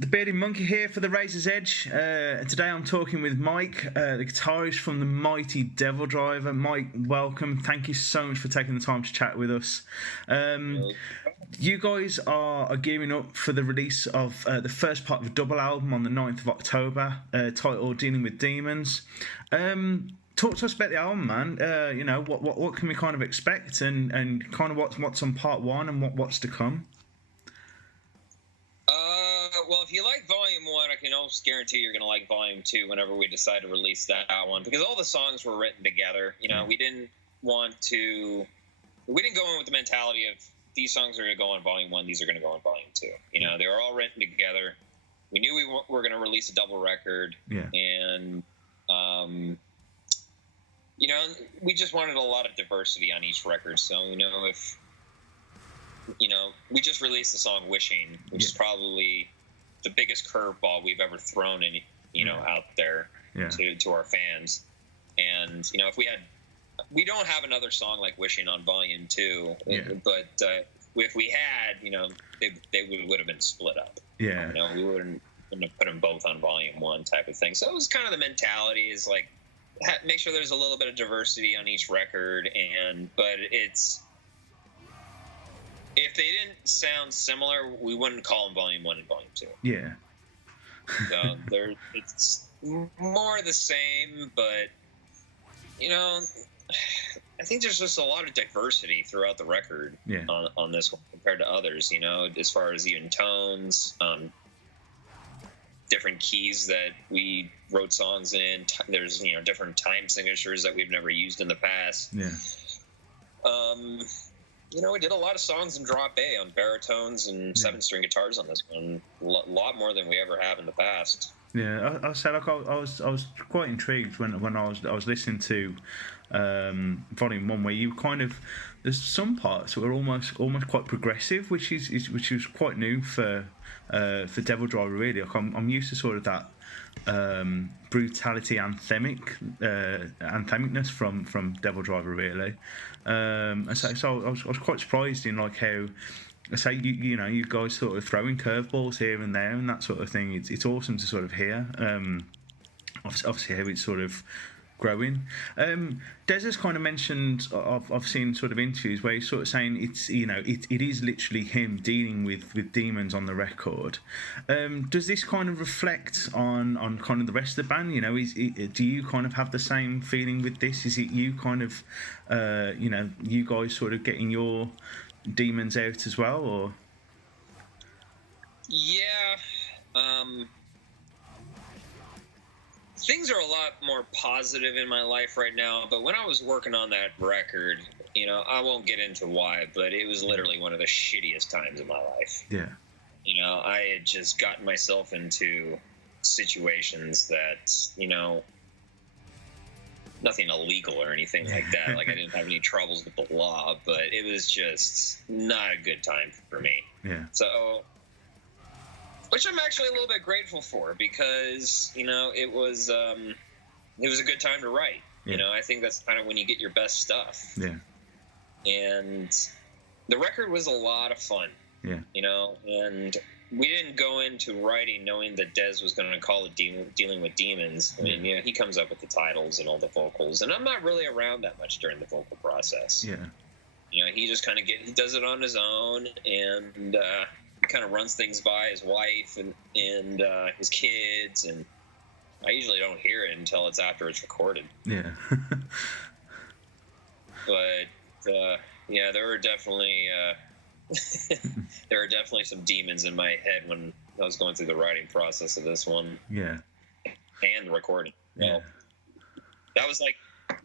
The Bearded Monkey here for the Razor's Edge. Today I'm talking with Mike, the guitarist from the mighty DevilDriver. Mike, welcome. Thank you so much for taking the time to chat with us. You guys are gearing up for the release of the first part of a double album on the 9th of October, titled Dealing with Demons. Talk to us about the album, man. What can we kind of expect, and kind of what's on part one and what's to come? Well, if you like Volume 1, I can almost guarantee you're going to like Volume 2 whenever we decide to release that one, because all the songs were written together. We didn't go in with the mentality of these songs are going to go on Volume 1, these are going to go on Volume 2. They were all written together. We knew we were going to release a double record, and we just wanted a lot of diversity on each record. So, if we just released the song Wishing, which is probably the biggest curveball we've ever thrown out there to our fans. And, if we don't have another song like Wishing on Volume 2, but if we had, they would have been split up. Yeah. We wouldn't have put them both on Volume 1 type of thing. So it was kind of the mentality is like, make sure there's a little bit of diversity on each record, but if they didn't sound similar, we wouldn't call them Volume 1 and Volume 2. Yeah. So it's more the same, but, I think there's just a lot of diversity throughout the record on this one compared to others, as far as even tones, different keys that we wrote songs in. There's, different time signatures that we've never used in the past. Yeah. We did a lot of songs in drop A on baritones and 7-string guitars on this one. A lot more than we ever have in the past. Yeah, I said I was quite intrigued when I was listening to Volume 1, where you kind of, there's some parts that were almost quite progressive, which is quite new for DevilDriver, really. Like I'm used to sort of that brutality anthemicness from DevilDriver, really. And so I was quite surprised in like how, I say, you guys sort of throwing curveballs here and there and that sort of thing. It's awesome to sort of hear. Obviously how it's sort of growing. Des has kind of mentioned, I've seen sort of interviews where he's sort of saying it's, it is literally him dealing with demons on the record. Does this kind of reflect on kind of the rest of the band? Do you kind of have the same feeling with this? Is it you kind of, you guys sort of getting your demons out as well, or? Things are a lot more positive in my life right now, but when I was working on that record, I won't get into why, but it was literally one of the shittiest times of my life. Yeah. I had just gotten myself into situations that, nothing illegal or anything like that. Like, I didn't have any troubles with the law, but it was just not a good time for me. Yeah. So, which I'm actually a little bit grateful for, because, it was a good time to write. Yeah. I think that's kind of when you get your best stuff. Yeah. And the record was a lot of fun. Yeah. And we didn't go into writing knowing that Des was going to call it Dealing with Demons. I mean, he comes up with the titles and all the vocals, and I'm not really around that much during the vocal process. Yeah. He just kind of he does it on his own, and kind of runs things by his wife and his kids, and I usually don't hear it until it's after it's recorded. Yeah. But there were definitely some demons in my head when I was going through the writing process of this one. Yeah. And the recording. Yeah. Well, that was like,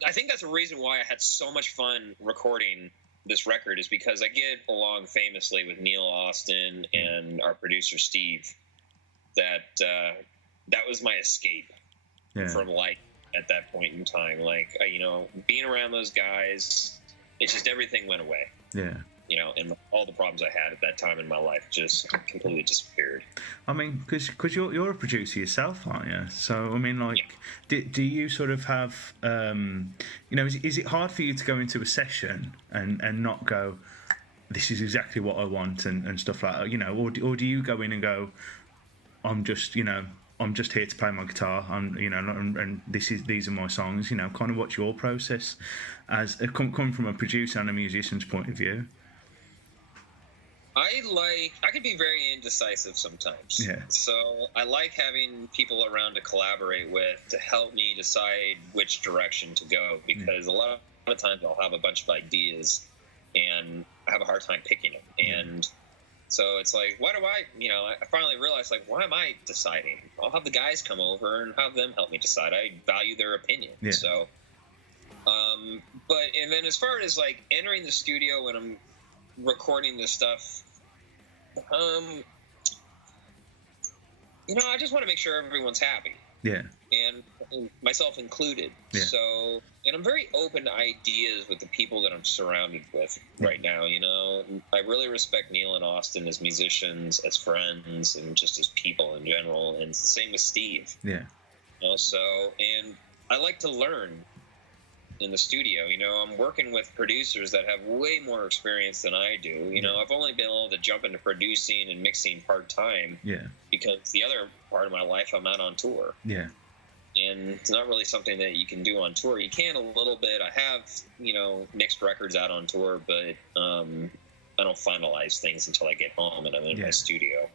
I think that's a reason why I had so much fun recording this record, is because I get along famously with Neil Austin and our producer Steve. That was my escape from life at that point in time. Like, being around those guys, it's just everything went away. Yeah. And all the problems I had at that time in my life just completely disappeared. I mean, because you're a producer yourself, aren't you? So, I mean, like, do you sort of have, is it hard for you to go into a session and not go, this is exactly what I want and stuff like that, or do you go in and go, I'm just I'm just here to play my guitar, and these are my songs. Kind of what's your process as come from a producer and a musician's point of view? I could be very indecisive sometimes. Yeah. So I like having people around to collaborate with to help me decide which direction to go, because a lot of times I'll have a bunch of ideas and I have a hard time picking them. And so it's like, why do I finally realized, like, why am I deciding? I'll have the guys come over and have them help me decide. I value their opinion. Yeah. So, and then as far as like entering the studio when I'm recording this stuff, I just want to make sure everyone's happy. Yeah. And myself included. Yeah. So, and I'm very open to ideas with the people that I'm surrounded with right now. I really respect Neil and Austin as musicians, as friends, and just as people in general. And it's the same with Steve. Yeah. And I like to learn in the studio. I'm working with producers that have way more experience than I do. I've only been able to jump into producing and mixing part-time. Yeah. Because the other part of my life, I'm out on tour. Yeah. And it's not really something that you can do on tour. You can a little bit. I have, mixed records out on tour, but I don't finalize things until I get home and I'm in my studio.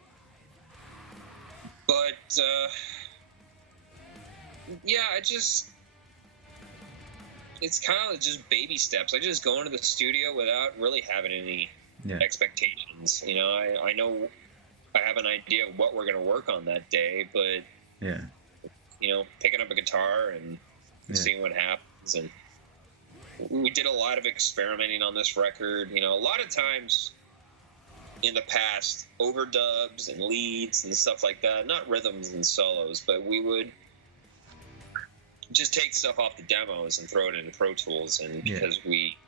But, it's kind of just baby steps. I just go into the studio without really having any expectations. I know I have an idea of what we're going to work on that day, but picking up a guitar and seeing what happens. And we did a lot of experimenting on this record. A lot of times in the past, overdubs and leads and stuff like that, not rhythms and solos, but we would just take stuff off the demos and throw it into Pro Tools. And because we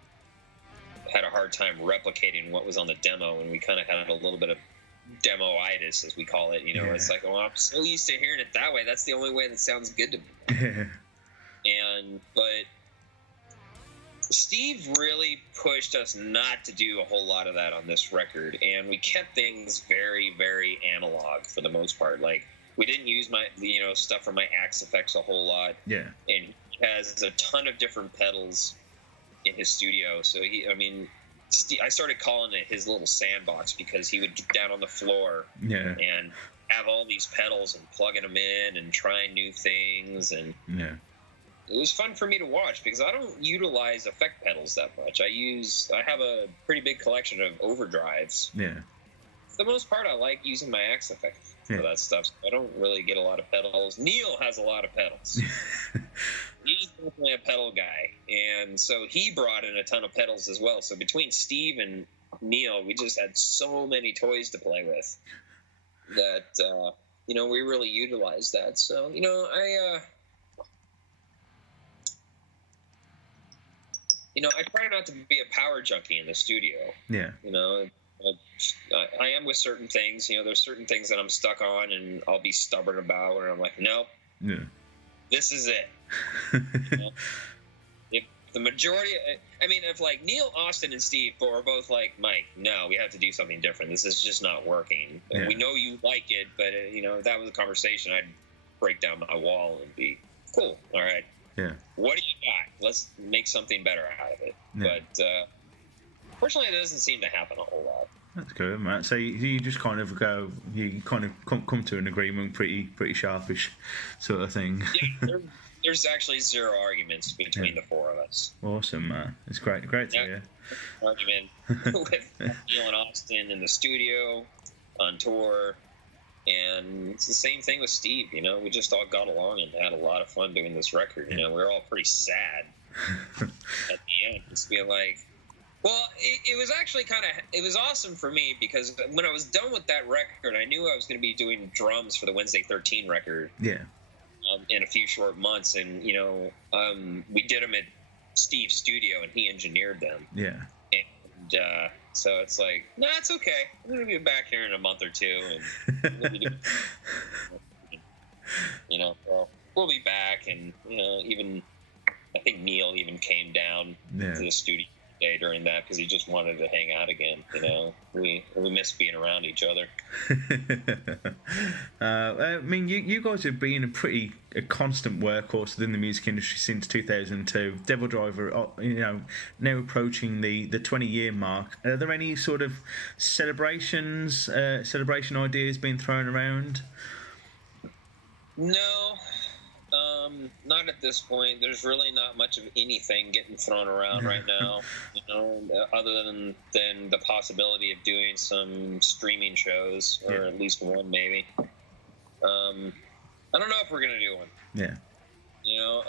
had a hard time replicating what was on the demo, and we kind of had a little bit of demo-itis, as we call it, it's like, I'm so used to hearing it that way. That's the only way that sounds good to me. But Steve really pushed us not to do a whole lot of that on this record, and we kept things very, very analog for the most part. Like, we didn't use my stuff from my Axe Effects a whole lot. Yeah. And he has a ton of different pedals in his studio. So I started calling it his little sandbox, because he would get down on the floor and have all these pedals and plugging them in and trying new things. And it was fun for me to watch, because I don't utilize effect pedals that much. I have a pretty big collection of overdrives. Yeah. For the most part, I like using my Axe Effects for that stuff. I don't really get a lot of pedals. Neil has a lot of pedals. He's definitely a pedal guy, and so he brought in a ton of pedals as well. So between Steve and Neil, we just had so many toys to play with that we really utilized that. So I try not to be a power junkie in the studio. Yeah. I am with certain things. There's certain things that I'm stuck on, and I'll be stubborn about, and I'm like, nope. Yeah. This is it. If the majority, if like Neil, Austin, and Steve were both like, Mike, no, we have to do something different. This is just not working. Yeah. We know you like it, but if that was a conversation, I'd break down my wall and be cool. All right. Yeah. What do you got? Let's make something better out of it. Yeah. But fortunately, it doesn't seem to happen a whole lot. That's good, Matt. So you just kind of come to an agreement, pretty sharpish sort of thing. Yeah, there's actually zero arguments between the four of us. Awesome, man. It's great to hear. Argument with Neil and Austin in the studio, on tour, and it's the same thing with Steve. We just all got along and had a lot of fun doing this record. We were all pretty sad at the end, just being like. Well, it was actually it was awesome for me, because when I was done with that record, I knew I was going to be doing drums for the Wednesday 13 record. Yeah. In a few short months, and we did them at Steve's studio, and he engineered them. Yeah. And so it's like, no, it's okay. I'm going to be back here in a month or two, and we'll be doing, we'll be back, and even I think Neil even came down to the studio day during that because he just wanted to hang out again. You know, we miss being around each other. I mean, you guys have been a constant workhorse within the music industry since 2002. DevilDriver, you know, now approaching the 20-year mark. Are there any sort of celebration ideas being thrown around? No, not at this point. There's really not much of anything getting thrown around right now, you know, other than the possibility of doing some streaming shows, or at least one maybe. I don't know if we're gonna do one. Yeah. You know,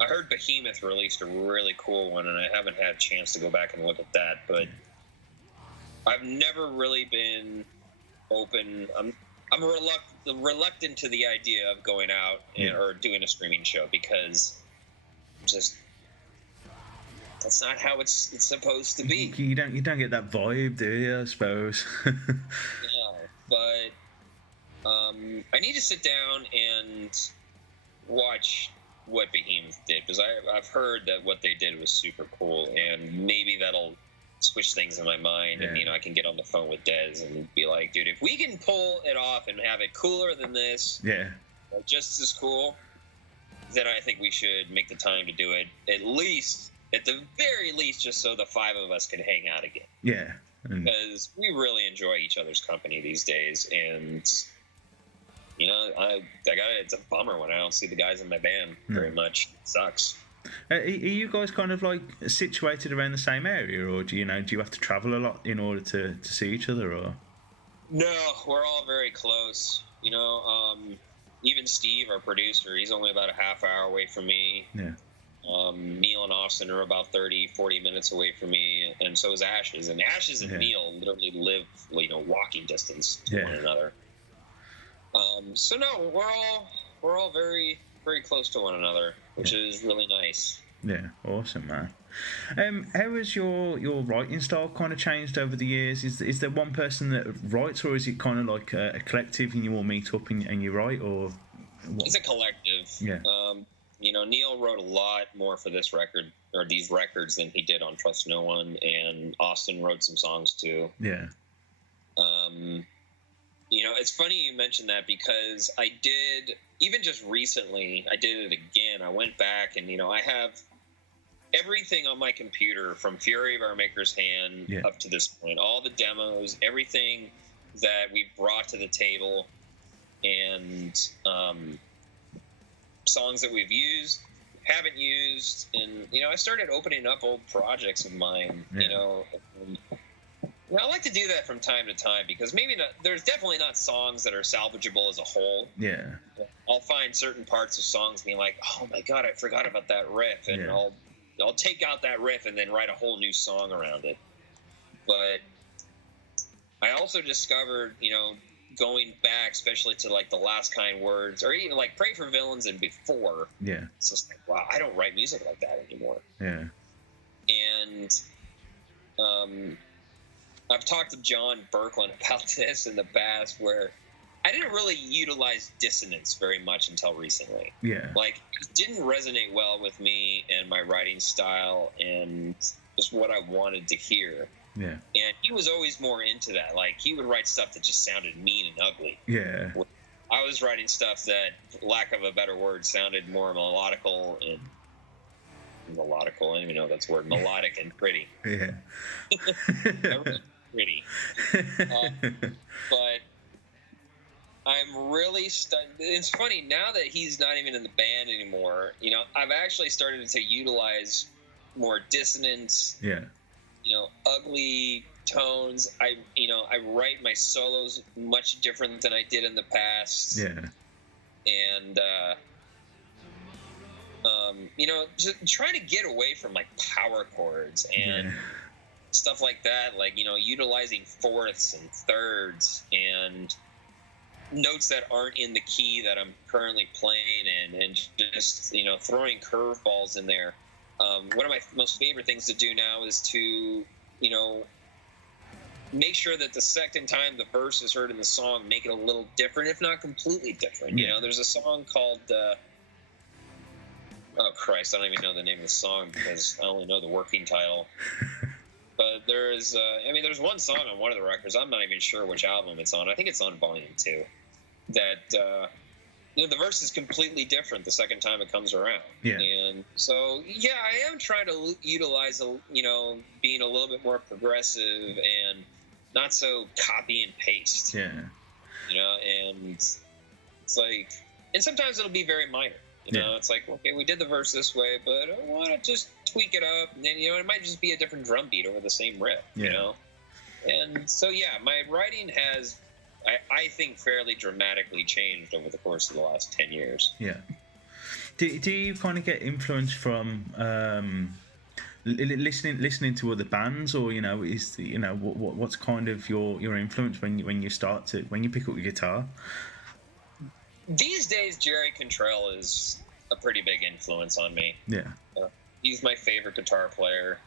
I heard Behemoth released a really cool one, and I haven't had a chance to go back and look at that, but I've never really been open. I'm reluctant to the idea of going out or doing a streaming show, because just that's not how it's supposed to be. You don't get that vibe, do you? I suppose. Yeah, but I need to sit down and watch what Behemoth did, because I've heard that what they did was super cool, and maybe that'll switch things in my mind, and you know, I can get on the phone with Dez and be like, dude, if we can pull it off and have it cooler than this, or just as cool, then I think we should make the time to do it, at the very least, just so the five of us can hang out again. Yeah. Because we really enjoy each other's company these days, and you know, it's a bummer when I don't see the guys in my band very much. It sucks. Are you guys kind of like situated around the same area, or do you have to travel a lot in order to see each other, or? No, we're all very close. You know, even Steve, our producer, he's only about a half hour away from me. Yeah. Neil and Austin are about 30-40 minutes away from me, and so is Ashes. And Ashes and Neil literally live, you know, walking distance to one another. So no, we're all very, very close to one another, which is really nice. Yeah, awesome, man. How has your writing style kind of changed over the years? Is there one person that writes, or is it kind of like a collective and you all meet up and you write, or what? It's a collective. Yeah. You know, Neil wrote a lot more for this record, or these records, than he did on Trust No One, and Austin wrote some songs too. Yeah. You know, it's funny you mentioned that, because I did, even just recently, I did it again. I went back and, you know, I have everything on my computer from Fury of Our Maker's Hand up to this point. All the demos, everything that we've brought to the table, and songs that we've used, haven't used. And, you know, I started opening up old projects of mine, you know. I like to do that from time to time, because there's definitely not songs that are salvageable as a whole. Yeah. I'll find certain parts of songs being like, oh my God, I forgot about that riff. And I'll take out that riff and then write a whole new song around it. But I also discovered, you know, going back, especially to like The Last Kind Words, or even like Pray for Villains and before. Yeah. It's just like, wow, I don't write music like that anymore. Yeah. And, I've talked to John Birkeland about this in the past, where I didn't really utilize dissonance very much until recently. Yeah. Like, it didn't resonate well with me and my writing style and just what I wanted to hear. Yeah. And he was always more into that. Like, he would write stuff that just sounded mean and ugly. Yeah. I was writing stuff that, lack of a better word, sounded more melodical and melodical. I don't even know if that's a word. Melodic and pretty. Yeah. Pretty. But I'm really it's funny now that he's not even in the band anymore. You know, I've actually started to utilize more dissonance. Yeah. You know, ugly tones. I write my solos much different than I did in the past. Yeah. And you know, just trying to get away from like power chords and stuff like that, like, you know, utilizing fourths and thirds and notes that aren't in the key that I'm currently playing in, and just, you know, throwing curveballs in there. One of my most favorite things to do now is to, you know, make sure that the second time the verse is heard in the song, make it a little different, if not completely different. You know, there's a song called Oh Christ, I don't even know the name of the song because I only know the working title. But there's one song on one of the records. I'm not even sure which album it's on. I think it's on Volume 2. That the verse is completely different the second time it comes around. Yeah. And so I am trying to utilize being a little bit more progressive and not so copy and paste. Yeah. And it's like, and sometimes it'll be very minor. It's like, okay, we did the verse this way, but I want to just tweak it up, and then it might just be a different drum beat over the same riff. And so my writing has, I think, fairly dramatically changed over the course of the last 10 years. Yeah. Do you kind of get influence from listening to other bands, or what's kind of your influence when you pick up your guitar? These days, Jerry Cantrell is a pretty big influence on me. Yeah. He's my favorite guitar player.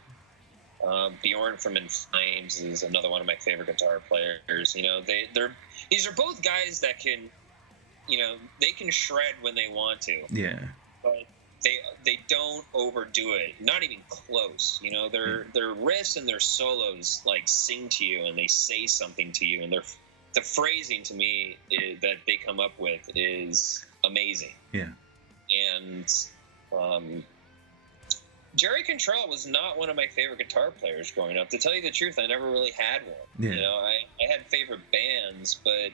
Bjorn from In Flames is another one of my favorite guitar players. These are both guys that can, they can shred when they want to. Yeah. But they don't overdo it. Not even close. Their riffs and their solos like sing to you and they say something to you, and the phrasing to me that they come up with is amazing. Yeah. And Jerry Cantrell was not one of my favorite guitar players growing up. To tell you the truth, I never really had one. Yeah. I had favorite bands, but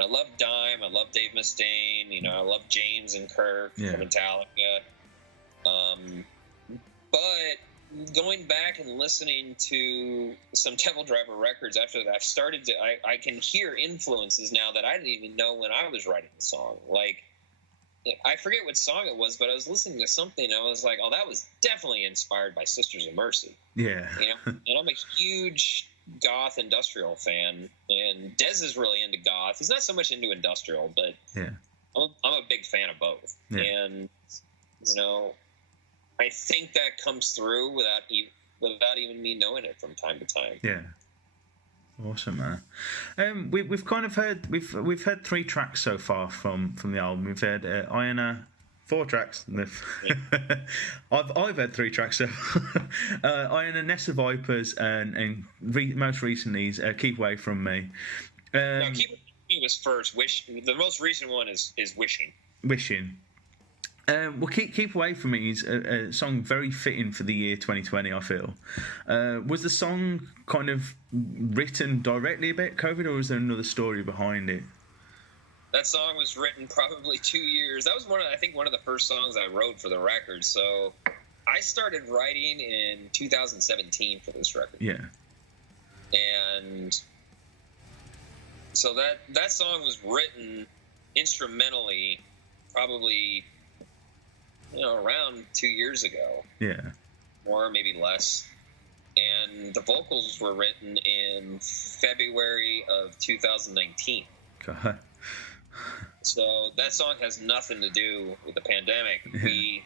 I loved Dime, I loved Dave Mustaine, I loved James and Kirk from Metallica. But going back and listening to some DevilDriver records after that, I've started to, I can hear influences now that I didn't even know when I was writing the song. Like, I forget what song it was, but I was listening to something and I was like, oh, that was definitely inspired by Sisters of Mercy. Yeah. And I'm a huge goth industrial fan, and Dez is really into goth. He's not so much into industrial, but I'm a big fan of both. Yeah. And, I think that comes through without even me knowing it from time to time. Yeah. Awesome, man. We've kind of heard we've heard 3 tracks so far from the album. We've heard Iona, 4 tracks. I've heard 3 tracks. So Iona, Nest of Vipers, and most recently is Keep Away From Me. No, Keep Away From Me was first. The most recent one is Wishing. Wishing. Well, Keep Away From Me is a song very fitting for the year 2020, I feel. Was the song kind of written directly about COVID, or was there another story behind it? That song was written probably 2 years. That was one of the first songs I wrote for the record. So I started writing in 2017 for this record. Yeah. And so that song was written instrumentally probably around 2 years ago. Yeah. Or maybe less. And the vocals were written in February of 2019. God. So that song has nothing to do with the pandemic. Yeah.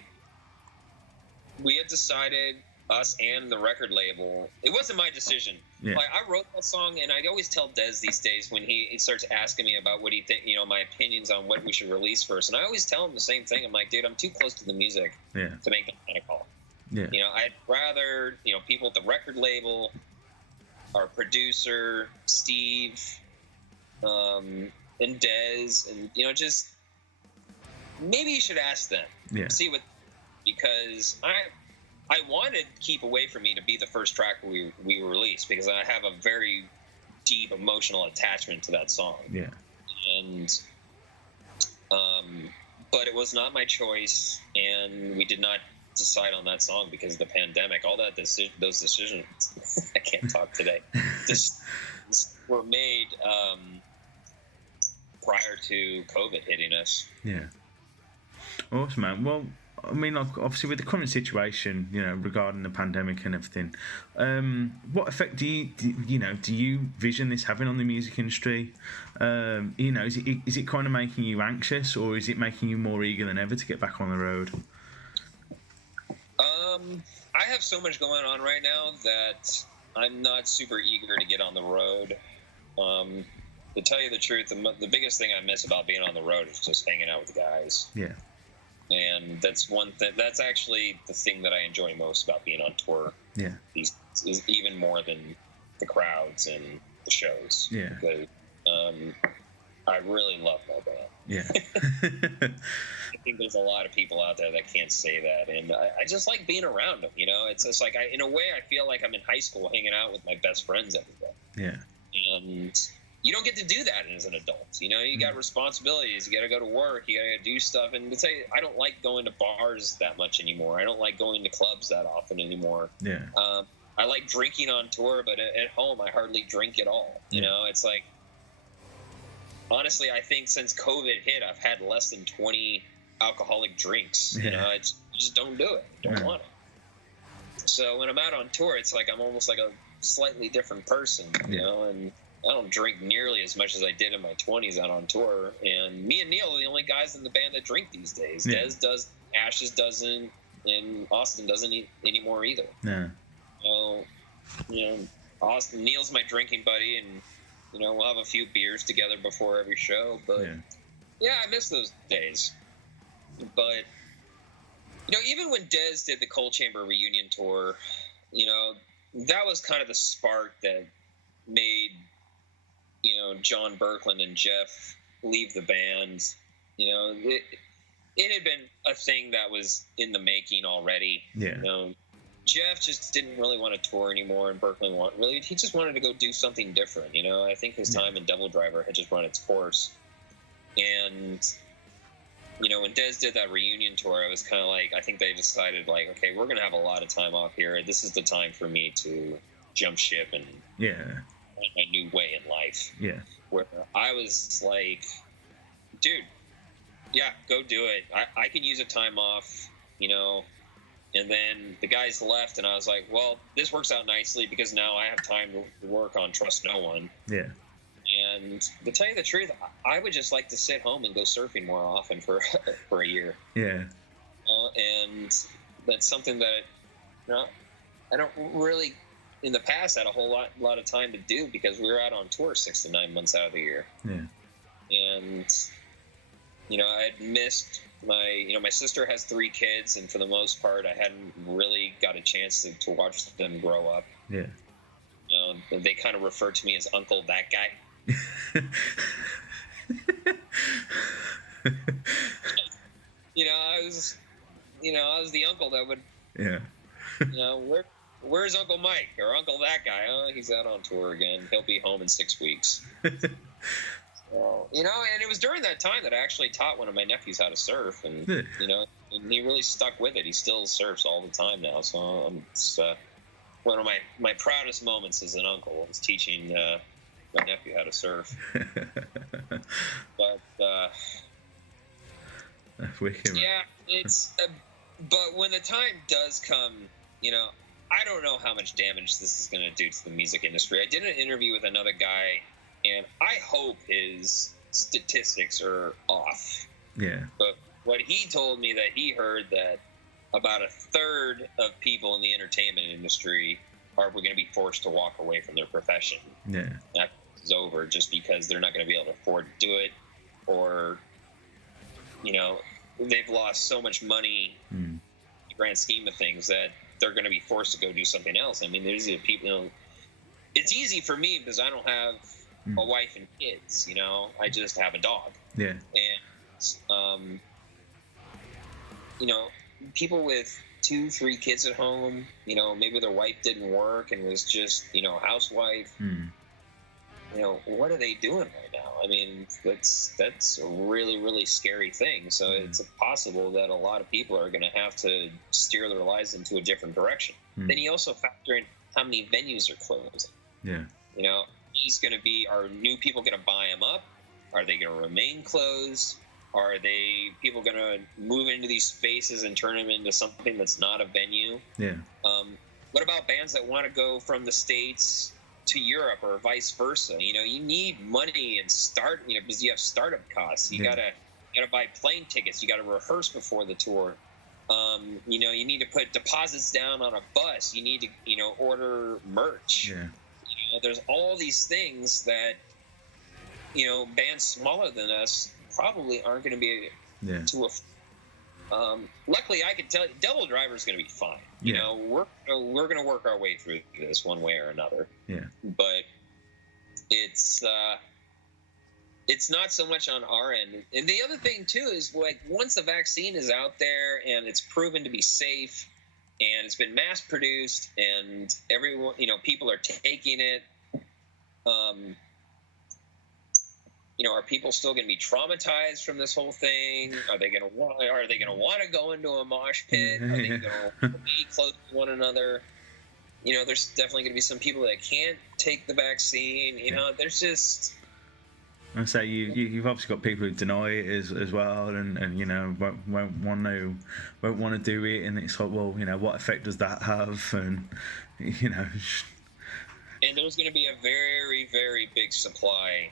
We had decided, us and the record label, it wasn't my decision. Yeah. Like, I wrote that song, and I always tell Dez these days when he starts asking me about what he think, my opinions on what we should release first, and I always tell him the same thing. I'm like, dude, I'm too close to the music to make that kind of call. Yeah. I'd rather, people at the record label, our producer, Steve, and Dez, and, just maybe you should ask them. Yeah. See what, because I wanted Keep Away From Me to be the first track we released because I have a very deep emotional attachment to that song. Yeah. And, but it was not my choice, and we did not decide on that song because of the pandemic. All that those decisions, I can't talk today, were made prior to COVID hitting us. Yeah. Awesome, man. Well, I mean, obviously, with the current situation, regarding the pandemic and everything, what effect do you vision this having on the music industry? Is it kind of making you anxious, or is it making you more eager than ever to get back on the road? I have so much going on right now that I'm not super eager to get on the road. To tell you the truth, the biggest thing I miss about being on the road is just hanging out with the guys. Yeah. And that's one thing. That's actually the thing that I enjoy most about being on tour. Yeah. Is even more than the crowds and the shows. Yeah. Because I really love my band. Yeah. I think there's a lot of people out there that can't say that, and I just like being around them. You know, it's just like in a way I feel like I'm in high school hanging out with my best friends every day. Yeah. And you don't get to do that as an adult. You know, you got responsibilities. You got to go to work. You got to do stuff. And to say, I don't like going to bars that much anymore. I don't like going to clubs that often anymore. Yeah. I like drinking on tour, but at home I hardly drink at all. You know, it's like, honestly, I think since COVID hit, I've had less than 20 alcoholic drinks. You know, I just don't do it. Don't want it. So when I'm out on tour, it's like I'm almost like a slightly different person, you know, and I don't drink nearly as much as I did in my 20s out on tour. And me and Neil are the only guys in the band that drink these days. Yeah. Dez does, Ashes doesn't, and Austin doesn't anymore either. Yeah. So, you know, Neil's my drinking buddy, and, you know, we'll have a few beers together before every show. But, yeah, I miss those days. But, you know, even when Dez did the Cold Chamber reunion tour, you know, that was kind of the spark that made, you know, John Berkland and Jeff leave the band. You know, it had been a thing that was in the making already. Yeah. You know, Jeff just didn't really want to tour anymore, and Berkland he just wanted to go do something different. You know, I think his time in DevilDriver had just run its course. And, you know, when Dez did that reunion tour, I was kind of like, I think they decided, like, okay, we're going to have a lot of time off here. This is the time for me to jump ship and find my new way in life. Yeah. Where I was like, dude, yeah, go do it. I can use a time off, you know. And then the guys left, and I was like, well, this works out nicely because now I have time to work on Trust No One. Yeah. And to tell you the truth, I would just like to sit home and go surfing more often for a year. Yeah. And that's something that, you know, I don't really, in the past, had a whole lot of time to do because we were out on tour 6 to 9 months out of the year. Yeah. And, you know, I had missed my sister has 3 kids, and for the most part, I hadn't really got a chance to watch them grow up. Yeah. You know, they kind of refer to me as Uncle That Guy. You know, I was the uncle that would, you know, where's Uncle Mike or Uncle That Guy? Oh, he's out on tour again. He'll be home in 6 weeks. So, you know, and it was during that time that I actually taught one of my nephews how to surf, and you know, and he really stuck with it. He still surfs all the time now. So it's one of my proudest moments as an uncle was teaching my nephew how to surf. But yeah, it's but when the time does come, you know, I don't know how much damage this is going to do to the music industry. I did an interview with another guy, and I hope his statistics are off. Yeah. But what he told me that he heard that about a third of people in the entertainment industry are going to be forced to walk away from their profession. Yeah. That is over just because they're not going to be able to afford to do it, or, you know, they've lost so much money in the grand scheme of things that they're going to be forced to go do something else. I mean, there's people, you know, it's easy for me because I don't have a wife and kids, you know, I just have a dog. Yeah. And, you know, people with 2-3 kids at home, you know, maybe their wife didn't work and was just, you know, housewife. You know, what are they doing right now? I mean, that's a really, really scary thing. So it's possible that a lot of people are going to have to steer their lives into a different direction. Then you also factor in how many venues are closing. Yeah. You know, are new people going to buy them up? Are they going to remain closed? Are people going to move into these spaces and turn them into something that's not a venue? Yeah. What about bands that want to go from the States to Europe or vice versa? You know, you need money and you know, because you have startup costs. You gotta buy plane tickets. You gotta rehearse before the tour. You know, you need to put deposits down on a bus. You need to, you know, order merch. Yeah. You know, there's all these things that, you know, bands smaller than us probably aren't going to be to Luckily, I can tell you, DevilDriver is going to be fine. You know, we're going to work our way through this one way or another. Yeah. But it's not so much on our end. And the other thing too is, like, once the vaccine is out there and it's proven to be safe and it's been mass produced and everyone, you know, people are taking it. You know, are people still going to be traumatized from this whole thing? Are they going to want to go into a mosh pit? Are they going to be close to one another? You know, there's definitely going to be some people that can't take the vaccine. You know, there's just. I say you've obviously got people who deny it as well, and you know won't want to do it, and it's like, well, you know, what effect does that have? And you know. And there's going to be a very, very big supply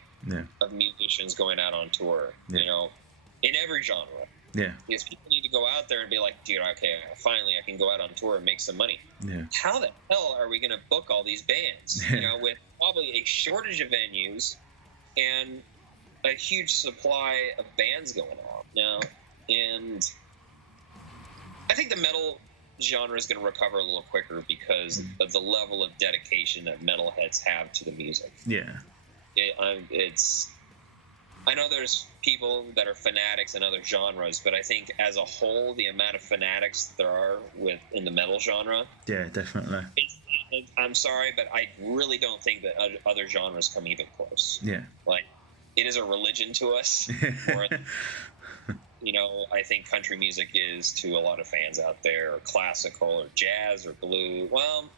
of musicians going out on tour, you know, in every genre. Yeah. Because people need to go out there and be like, dude, okay, finally I can go out on tour and make some money. Yeah. How the hell are we going to book all these bands? You know, with probably a shortage of venues and a huge supply of bands going on now. And I think the metal genre is going to recover a little quicker because of the level of dedication that metalheads have to the music. Yeah. I know there's people that are fanatics in other genres, but I think as a whole, the amount of fanatics there are in the metal genre. Yeah, definitely. I'm sorry, but I really don't think that other genres come even close. Yeah. Like, it is a religion to us. More you know, I think country music is to a lot of fans out there, or classical, or jazz, or blues. Well,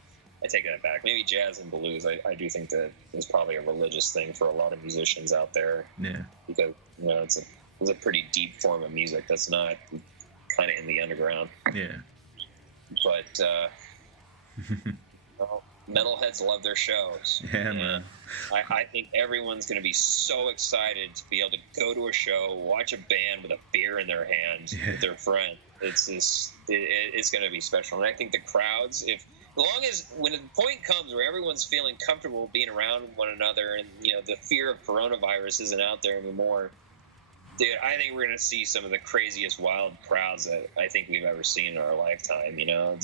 I take that back. Maybe jazz and blues. I do think that is probably a religious thing for a lot of musicians out there. Yeah. Because, you know, it's a pretty deep form of music that's not kind of in the underground. Yeah. But well, metalheads love their shows. Yeah, man. I think everyone's going to be so excited to be able to go to a show, watch a band with a beer in their hand with their friend. It's going to be special. And I think the crowds, as long as when the point comes where everyone's feeling comfortable being around one another and, you know, the fear of coronavirus isn't out there anymore, dude, I think we're going to see some of the craziest wild crowds that I think we've ever seen in our lifetime, you know?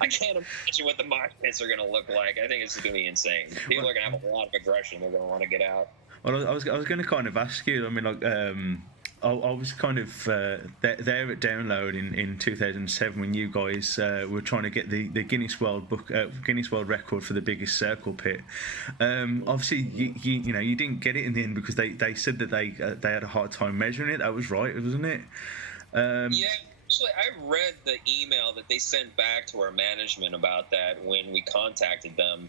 I can't imagine what the mosh pits are going to look like. I think it's going to be insane. People are going to have a lot of aggression. They're going to want to get out. Well, I was going to kind of ask you, I mean, like, I was kind of there at Download in 2007 when you guys were trying to get the Guinness World Record for the biggest circle pit. Obviously, you know, you didn't get it in the end because they said that they had a hard time measuring it. That was right, wasn't it? Yeah. Actually, I read the email that they sent back to our management about that when we contacted them.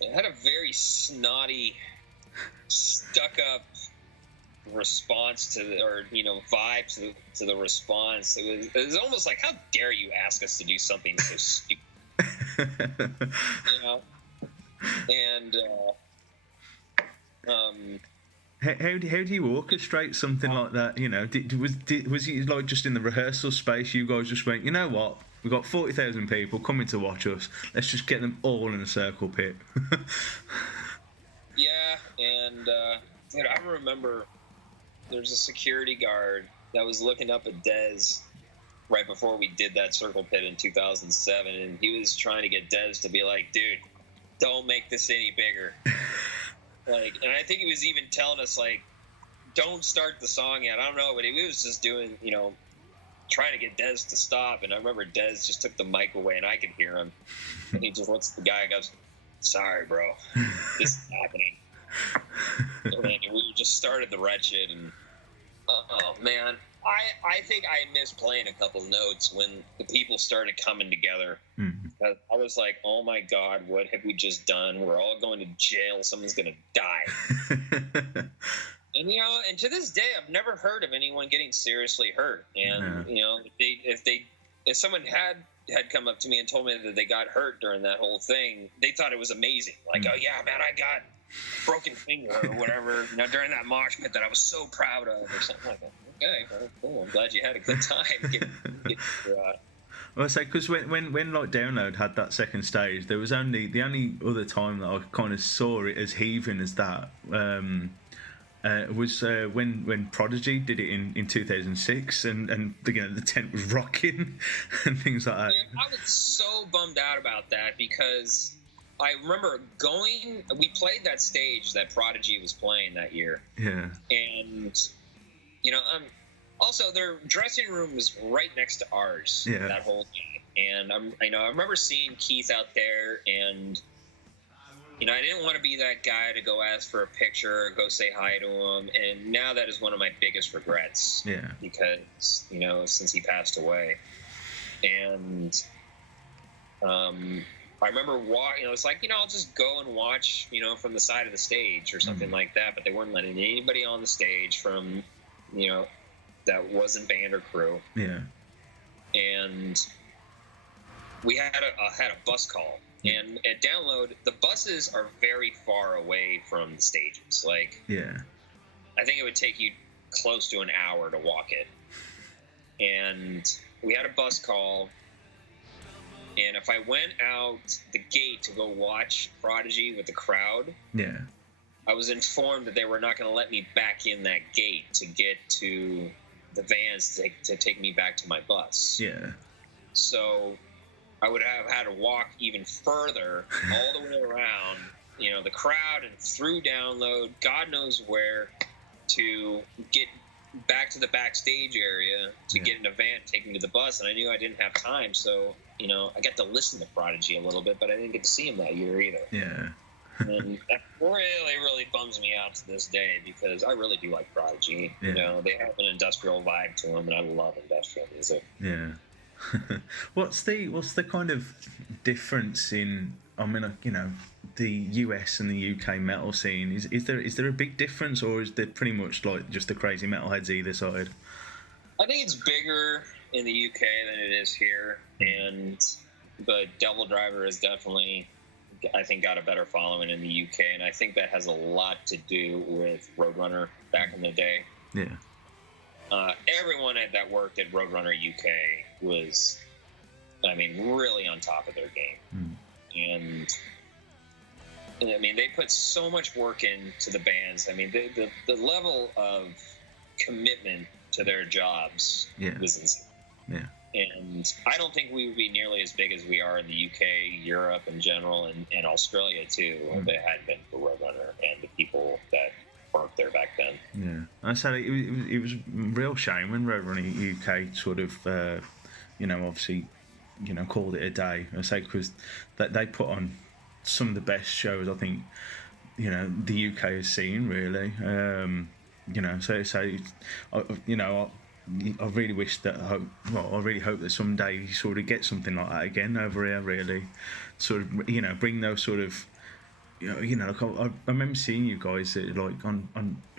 It had a very snotty, stuck-up response vibe to the response. It was almost like, how dare you ask us to do something so stupid? You know? And how do you orchestrate something like that? You know, was it like just in the rehearsal space? You guys just went, you know what? We've got 40,000 people coming to watch us. Let's just get them all in a circle pit. Yeah, and dude, I remember there's a security guard that was looking up at Dez right before we did that circle pit in 2007, and he was trying to get Dez to be like, dude, don't make this any bigger. Like, and I think he was even telling us, like, don't start the song yet. I don't know, but he was just doing, you know, trying to get Dez to stop. And I remember Dez just took the mic away, and I could hear him. And he just looks at the guy and goes, sorry, bro, this is happening. And then we just started the Wretched, and oh man, I think I missed playing a couple notes when the people started coming together. I was like, oh my god, what have we just done? We're all going to jail. Someone's going to die. And, you know, and to this day, I've never heard of anyone getting seriously hurt. And, you know, if someone had come up to me and told me that they got hurt during that whole thing, they thought it was amazing. Like, oh yeah, man, I got broken finger or whatever, you know, during that mosh pit that I was so proud of, or something like that. Okay, well, cool. I'm glad you had a good time. Well, I say, because when like Download had that second stage, there was the only other time that I kind of saw it as heaving as that. was when Prodigy did it in 2006, and the tent was rocking and things like that. Yeah, I was so bummed out about that because I remember we played that stage that Prodigy was playing that year. Yeah. And, also their dressing room was right next to ours that whole day. And I remember seeing Keith out there, and I didn't want to be that guy to go ask for a picture or go say hi to him. And now that is one of my biggest regrets. Yeah. Because, since he passed away. And I remember it's like, I'll just go and watch, from the side of the stage or something like that. But they weren't letting anybody on the stage from, that wasn't band or crew. Yeah. And we had a bus call. And at Download, the buses are very far away from the stages. Like, I think it would take you close to an hour to walk it. And we had a bus call. And if I went out the gate to go watch Prodigy with the crowd, I was informed that they were not going to let me back in that gate to get to the vans to take me back to my bus. Yeah. So I would have had to walk even further all the way around, the crowd and through Download, God knows where, to get back to the backstage area to get in a van, take me to the bus. And I knew I didn't have time, so I got to listen to Prodigy a little bit, but I didn't get to see him that year either. Yeah. And that really bums me out to this day because I really do like Prodigy. Yeah. They have an industrial vibe to them, and I love industrial music. Yeah. What's the kind of difference in, the US and the UK metal scene? Is there a big difference, or is there pretty much like just the crazy metalheads either side? I think it's bigger in the UK than it is here, but DevilDriver has definitely, I think, got a better following in the UK, and I think that has a lot to do with Roadrunner back in the day. Yeah. Everyone that worked at Roadrunner UK was, really on top of their game. And they put so much work into the bands. The level of commitment to their jobs was insane. Yeah. And I don't think we would be nearly as big as we are in the UK, Europe in general, and Australia too, if it hadn't been for Roadrunner and the people that worked there back then. Yeah, I said it was a real shame when Roadrunner UK sort of, obviously, called it a day. I say because they put on some of the best shows I think, the UK has seen really. I really wish that. I really hope that someday you sort of get something like that again over here. Really, sort of, bring those sort of, like I remember seeing you guys like on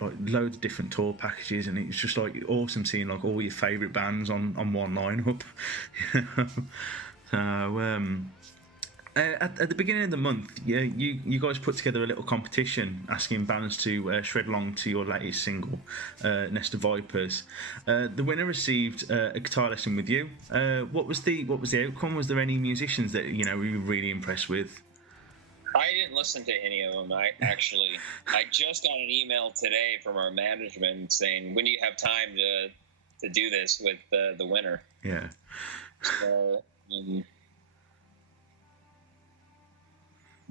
like loads of different tour packages, and it's just like awesome seeing like all your favourite bands on one lineup. So. At the beginning of the month, you guys put together a little competition asking bands to shred along to your latest single, Nest of Vipers. The winner received a guitar lesson with you. What was the outcome? Was there any musicians that you were really impressed with? I didn't listen to any of them. I just got an email today from our management saying, "When do you have time to do this with the winner?" Yeah. So.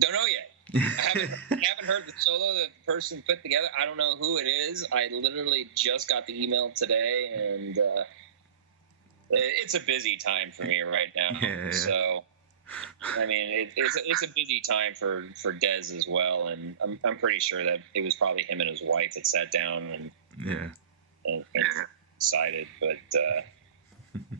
Don't know yet. I haven't heard the solo that the person put together. I don't know who it is. I literally just got the email today, and it's a busy time for me right now. Yeah. So, it's a busy time for Dez as well, and I'm pretty sure that it was probably him and his wife that sat down and decided. But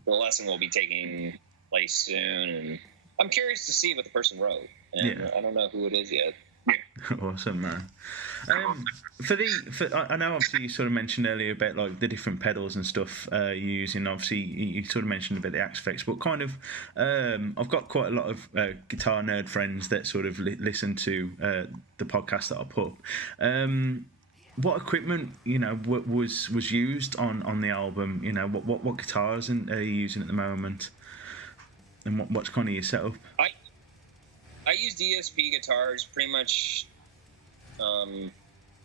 the lesson will be taking place soon, and I'm curious to see what the person wrote. And I don't know who it is yet. Awesome, man. I know obviously you sort of mentioned earlier about like the different pedals and stuff you use, and obviously you sort of mentioned about the Axe effects, but kind of I've got quite a lot of guitar nerd friends that sort of listen to the podcast that I put up. What equipment was used on the album? What guitars are you using at the moment, and what's kind of your setup? I use DSP guitars pretty much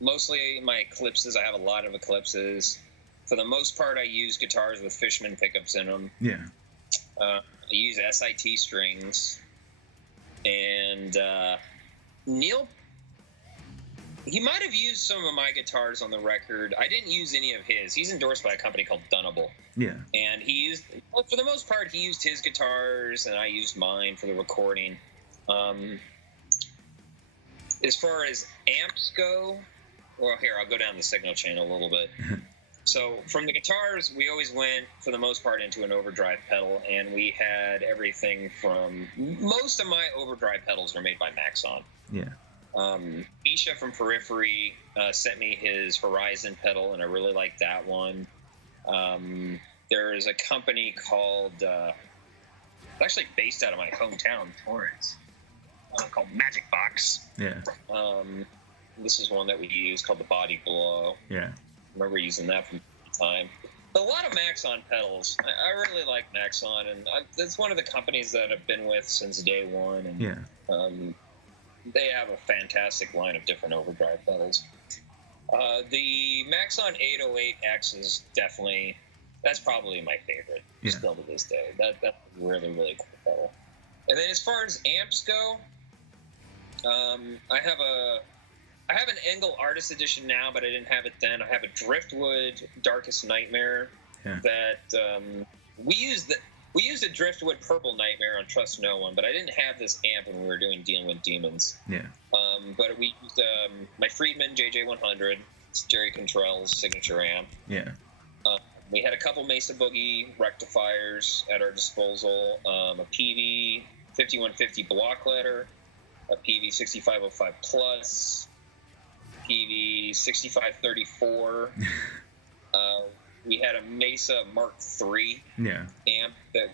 mostly my Eclipses. I have a lot of Eclipses. For the most part, I use guitars with Fishman pickups in them. Yeah. I use SIT strings. And Neil, he might have used some of my guitars on the record. I didn't use any of his. He's endorsed by a company called Dunnable. Yeah. And for the most part, he used his guitars, and I used mine for the recording. As far as amps go, well, here, I'll go down the signal chain a little bit. So from the guitars, we always went, for the most part, into an overdrive pedal, and we had everything from... Most of my overdrive pedals are made by Maxon. Yeah. Misha from Periphery sent me his Horizon pedal, and I really like that one. There is a company called... actually based out of my hometown, Torrance, called Magic Box. Yeah. This is one that we use called the Body Blow. Yeah. I remember using that from time. But a lot of Maxon pedals. I really like Maxon, and it's one of the companies that I've been with since day one. And, yeah. They have a fantastic line of different overdrive pedals. The Maxon 808X is definitely, that's probably my favorite still to this day. That's a really, really cool pedal. And then as far as amps go, I have an Engel Artist Edition now, but I didn't have it then. I have a Driftwood Darkest Nightmare that we used a Driftwood Purple Nightmare on Trust No One, but I didn't have this amp when we were doing Dealing with Demons. Yeah. But we used my Friedman JJ100, it's Jerry Cantrell's signature amp. Yeah. We had a couple Mesa Boogie rectifiers at our disposal, a PV 5150 block letter, a PV 6505 plus, PV 6534. We had a Mesa Mark III amp that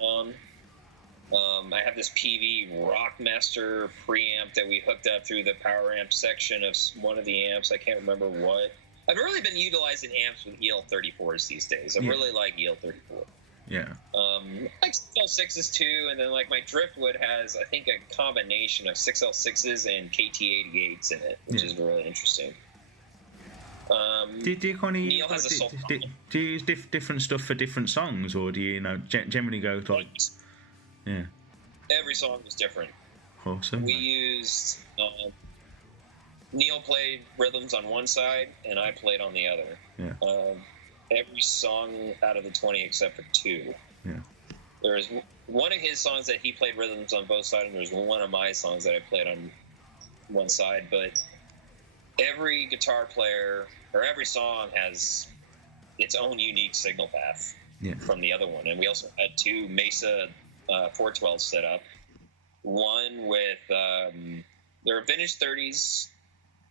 I have this PV Rockmaster preamp that we hooked up through the power amp section of one of the amps. I can't remember what. I've really been utilizing amps with EL34s these days. I really like EL34. Yeah. Like 6L6s too, and then like my Driftwood has, I think, a combination of 6L6s and KT88s in it, which is really interesting. Do you kind of Neil has a do you use different stuff for different songs, or do you generally go like? Yeah. Every song was different. Awesome. We used Neil played rhythms on one side, and I played on the other. Yeah. Every song out of the 20 except for 2. Yeah. There was one of his songs that he played rhythms on both sides, and there's one of my songs that I played on one side. But every guitar player or every song has its own unique signal path from the other one. And we also had 2 Mesa 412s set up. One with there are vintage 30s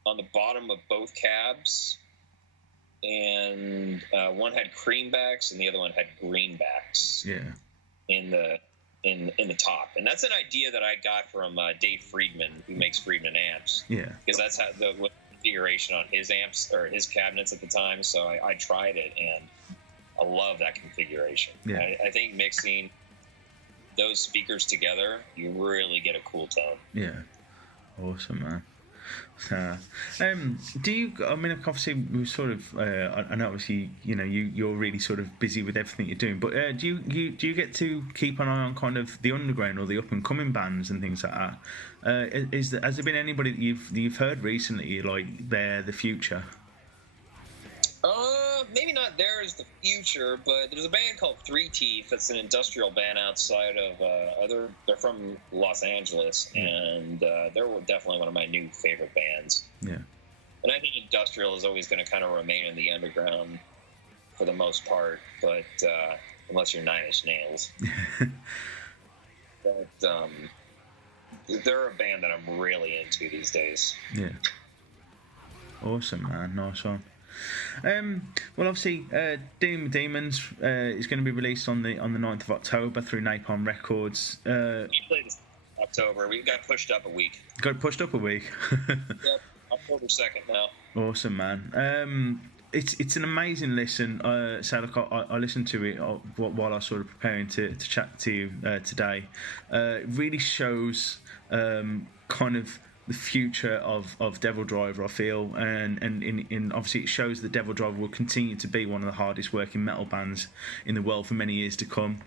on the bottom of both cabs, and one had creambacks and the other one had greenbacks. Yeah. In the top, and that's an idea that I got from Dave Friedman, who makes Friedman amps. Yeah. Because that's how the configuration on his amps or his cabinets at the time. So I tried it, and I love that configuration. Yeah. I think mixing those speakers together, you really get a cool tone. Yeah. Awesome, man. Do you? I mean, obviously, we sort of. I know, obviously, you're really sort of busy with everything you're doing. But do you get to keep an eye on kind of the underground or the up and coming bands and things like that? Has there been anybody that you've heard recently, like they're the future? Maybe not there is the future, but there's a band called Three Teeth that's an industrial band outside of they're from Los Angeles, and they're definitely one of my new favorite bands. Yeah. And I think industrial is always going to kind of remain in the underground for the most part, but unless you're Nine Inch Nails. But they're a band that I'm really into these days. Yeah. Awesome, man. Nice one. Well, obviously, Dealing with Demons is going to be released on the 9th of October through Napalm Records. We played this in October. We got pushed up a week. Got pushed up a week. Yep, October 2nd now. Awesome, man. It's an amazing listen. So look, I listened to it while I was sort of preparing to chat to you today. It really shows kind of the future of DevilDriver, I feel, and in obviously it shows that DevilDriver will continue to be one of the hardest working metal bands in the world for many years to come.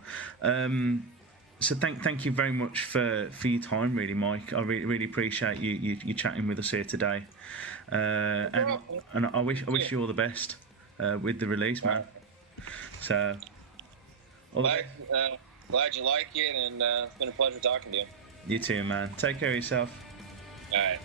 So thank you very much for your time, really, Mike. I really appreciate you chatting with us here today, and I wish you all the best with the release, man. So glad you like it, and it's been a pleasure talking to you. You too, man. Take care of yourself. All right.